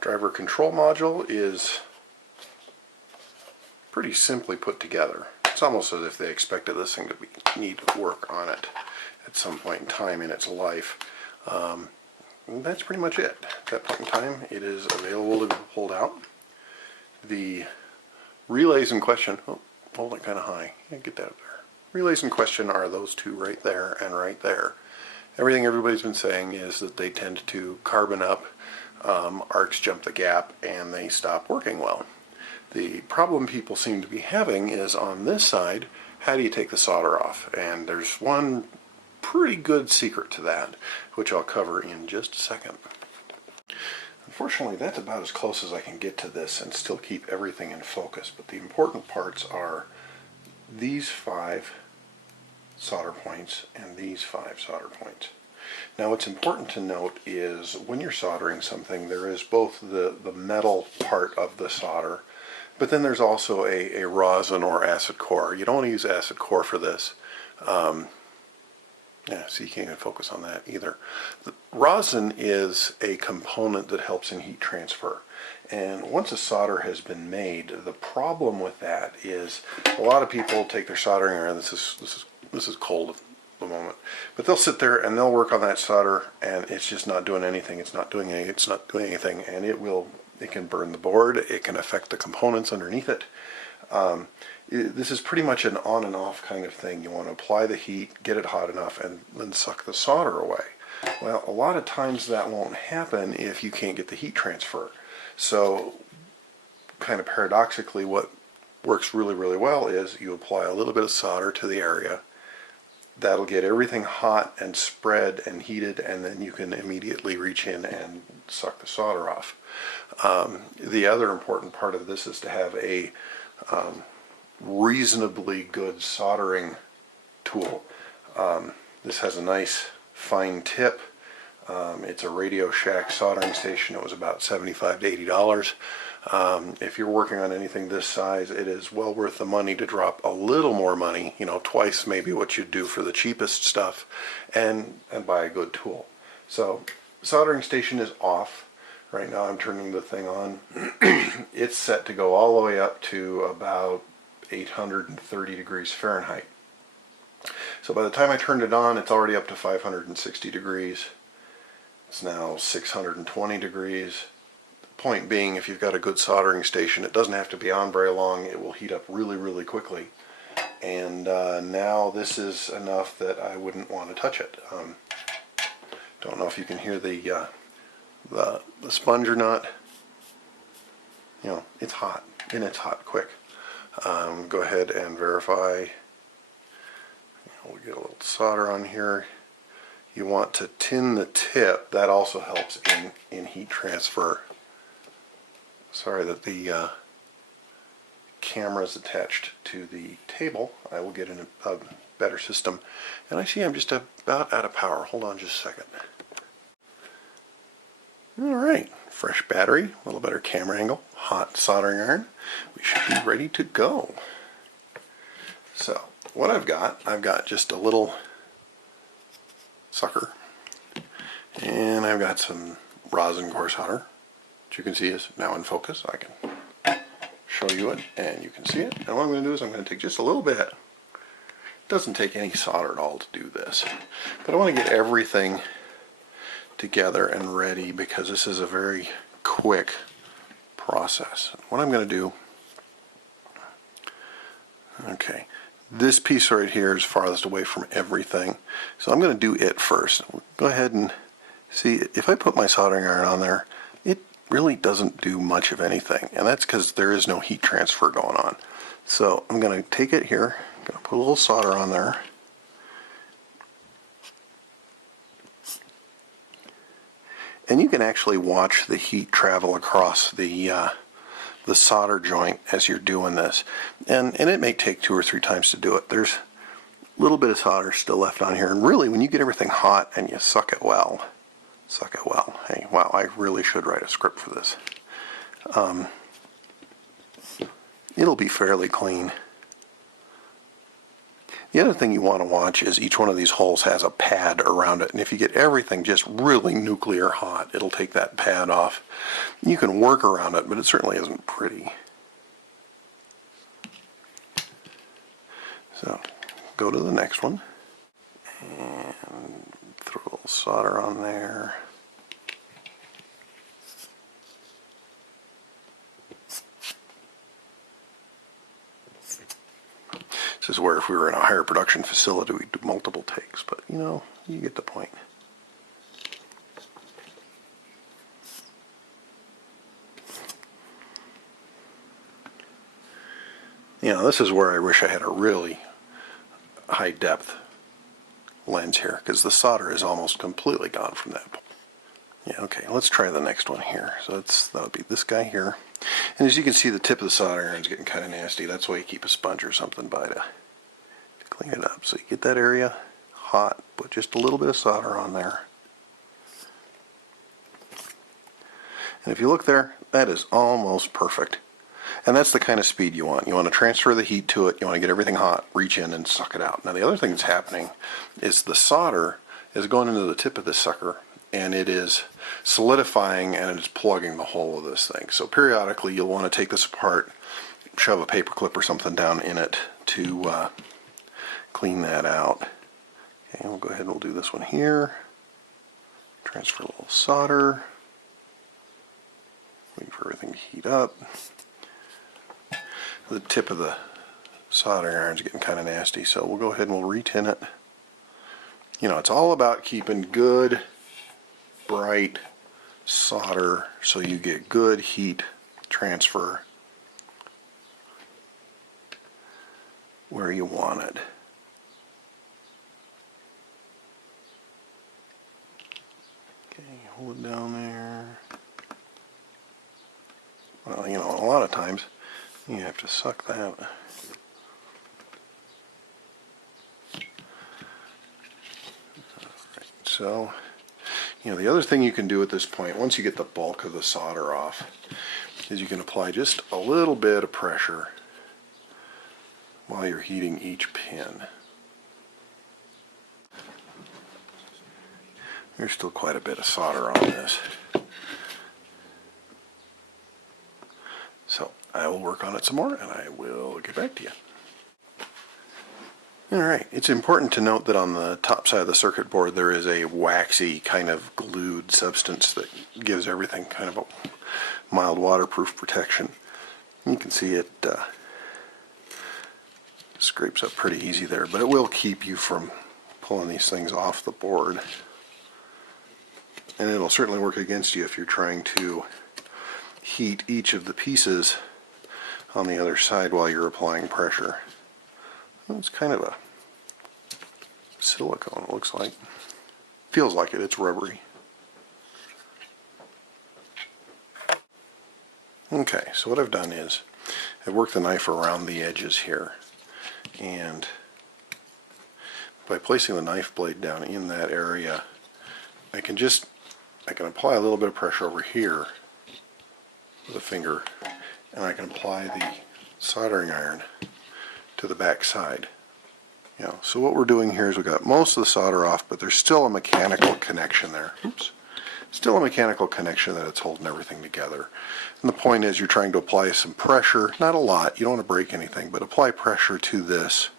driver control module is pretty simply put together. It's almost as if they expected this thing to need work on it at some point in time in its life. That's pretty much it. At that point in time, it is available to be pulled out. The relays in question, oh, hold it kind of high. Yeah, get that up there. Relays in question are those two right there and right there. Everything everybody's been saying is that they tend to carbon up, arcs jump the gap, and they stop working well. The problem people seem to be having is on this side, how do you take the solder off? And there's one pretty good secret to that, which I'll cover in just a second. Unfortunately, that's about as close as I can get to this and still keep everything in focus, but the important parts are these 5 solder points and these 5 solder points. Now what's important to note is when you're soldering something, there is both the metal part of the solder, but then there's also a rosin or acid core. You don't want to use acid core for this. Yeah, so you can't even focus on that either. The rosin is a component that helps in heat transfer. And once a solder has been made, the problem with that is a lot of people take their soldering iron. This is cold at the moment, but they'll sit there and they'll work on that solder, and it's just not doing anything. It's not doing anything, and it can burn the board. It can affect the components underneath it. This is pretty much an on and off kind of thing. You want to apply the heat, get it hot enough, and then suck the solder away. Well, a lot of times that won't happen if you can't get the heat transfer. So, kind of paradoxically, what works really, really well is you apply a little bit of solder to the area. That'll get everything hot and spread and heated, and then you can immediately reach in and suck the solder off. The other important part of this is to have a reasonably good soldering tool. This has a nice fine tip. It's a Radio Shack soldering station. It was about $75 to $80. If you're working on anything this size, it is well worth the money to drop a little more money, twice maybe what you'd do for the cheapest stuff, and buy a good tool. So, soldering station is off. Right now I'm turning the thing on. It's set to go all the way up to about 830 degrees Fahrenheit. So by the time I turned it on, it's already up to 560 degrees. It's now 620 degrees. The point being, if you've got a good soldering station, it doesn't have to be on very long. It will heat up really, really quickly. And now this is enough that I wouldn't want to touch it. Don't know if you can hear the sponge or not. It's hot, and it's hot quick. Go ahead and verify. We'll get a little solder on here. You want to tin the tip. That also helps in heat transfer. Sorry that the camera is attached to the table. I will get in a better system. And I see I'm just about out of power. Hold on just a second. Alright, fresh battery, a little better camera angle, hot soldering iron. We should be ready to go. So, what I've got just a little sucker, and I've got some rosin core solder, which you can see is now in focus. I can show you it, and you can see it. And what I'm going to do is I'm going to take just a little bit. It doesn't take any solder at all to do this, but I want to get everything together and ready because this is a very quick process. What I'm going to do, okay, this piece right here is farthest away from everything, so I'm going to do it first. Go ahead and see, if I put my soldering iron on there, it really doesn't do much of anything, and that's because there is no heat transfer going on. So I'm going to take it here, I'm going to put a little solder on there. And you can actually watch the heat travel across the solder joint as you're doing this. And it may take 2 or 3 times to do it. There's a little bit of solder still left on here. And really, when you get everything hot and you suck it well. Hey, wow, I really should write a script for this. It'll be fairly clean. The other thing you want to watch is each one of these holes has a pad around it, and if you get everything just really nuclear hot, it'll take that pad off. You can work around it, but it certainly isn't pretty. So go to the next one and throw a little solder on there. This is where if we were in a higher production facility we'd do multiple takes, but you know, you get the point. You know, this is where I wish I had a really high depth lens here, because the solder is almost completely gone from that point. Yeah, okay, let's try the next one here. So that'll be this guy here. And as you can see, the tip of the soldering iron is getting kind of nasty. That's why you keep a sponge or something by to clean it up. So you get that area hot, put just a little bit of solder on there. And if you look there, that is almost perfect. And that's the kind of speed you want. You want to transfer the heat to it. You want to get everything hot, reach in and suck it out. Now the other thing that's happening is the solder is going into the tip of this sucker, and it is solidifying and it is plugging the hole of this thing. So periodically you'll want to take this apart, shove a paper clip or something down in it to clean that out. Okay, we'll go ahead and we'll do this one here. Transfer a little solder. Wait for everything to heat up. The tip of the soldering iron is getting kind of nasty, so we'll go ahead and we'll re-tin it. You know, it's all about keeping good, bright solder so you get good heat transfer where you want it. Okay, hold it down there. Well, you know, a lot of times you have to suck that. Alright, so, you know, the other thing you can do at this point, once you get the bulk of the solder off, is you can apply just a little bit of pressure while you're heating each pin. There's still quite a bit of solder on this. So I will work on it some more and I will get back to you. Alright, it's important to note that on the top side of the circuit board there is a waxy kind of glued substance that gives everything kind of a mild waterproof protection. You can see it scrapes up pretty easy there, but it will keep you from pulling these things off the board. And it'll certainly work against you if you're trying to heat each of the pieces on the other side while you're applying pressure. It's kind of a silicone, it looks like. Feels like it, it's rubbery. Okay, so what I've done is I've worked the knife around the edges here, and by placing the knife blade down in that area, I can apply a little bit of pressure over here with a finger, and I can apply the soldering iron to the back side. You know, so what we're doing here is we've got most of the solder off, but there's still a mechanical connection there. Oops. Still a mechanical connection that it's holding everything together. And the point is you're trying to apply some pressure, not a lot, you don't want to break anything, but apply pressure to this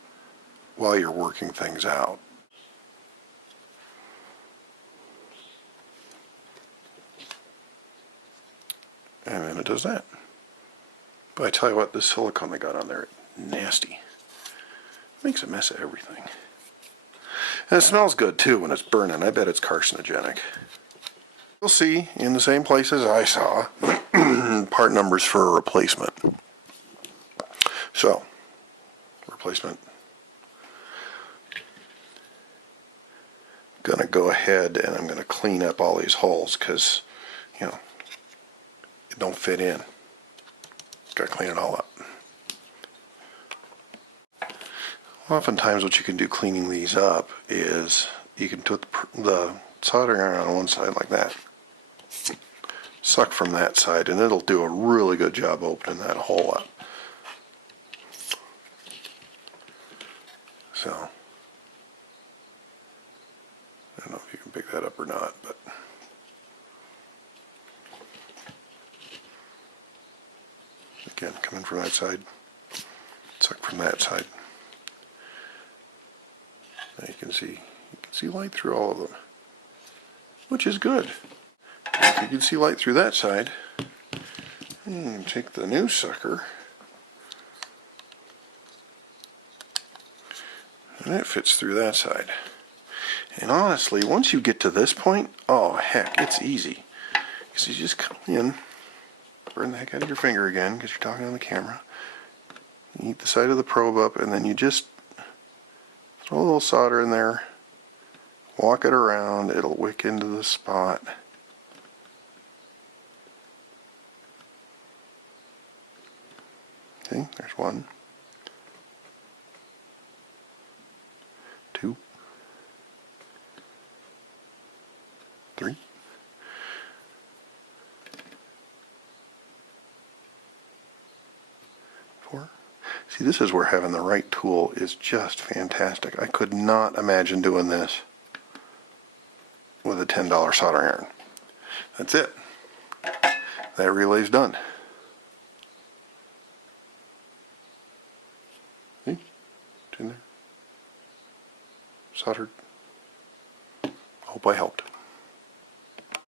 while you're working things out. And then it does that. But I tell you what, this silicone they got on there, nasty. Makes a mess of everything. And it smells good too when it's burning. I bet it's carcinogenic. You'll see in the same places I saw part numbers for a replacement. So, replacement. Gonna go ahead and I'm gonna clean up all these holes because, you know, it don't fit in. Gotta clean it all up. Oftentimes what you can do cleaning these up is you can put the soldering iron on one side like that, suck from that side, and it'll do a really good job opening that hole up. So Again, come in from that side, suck from that side. Now you can see light through all of them, which is good. If you can see light through that side, take the new sucker, and it fits through that side. And honestly, once you get to this point, oh heck, it's easy. Because you just come in, burn the heck out of your finger again because you're talking on the camera. You heat the side of the probe up, and then you just throw a little solder in there, walk it around, it'll wick into the spot. See, there's 1, 2, 3. See, this is where having the right tool is just fantastic. I could not imagine doing this with a $10 soldering iron. That's it. That relay's done. See? It's in there. Soldered. Hope I helped.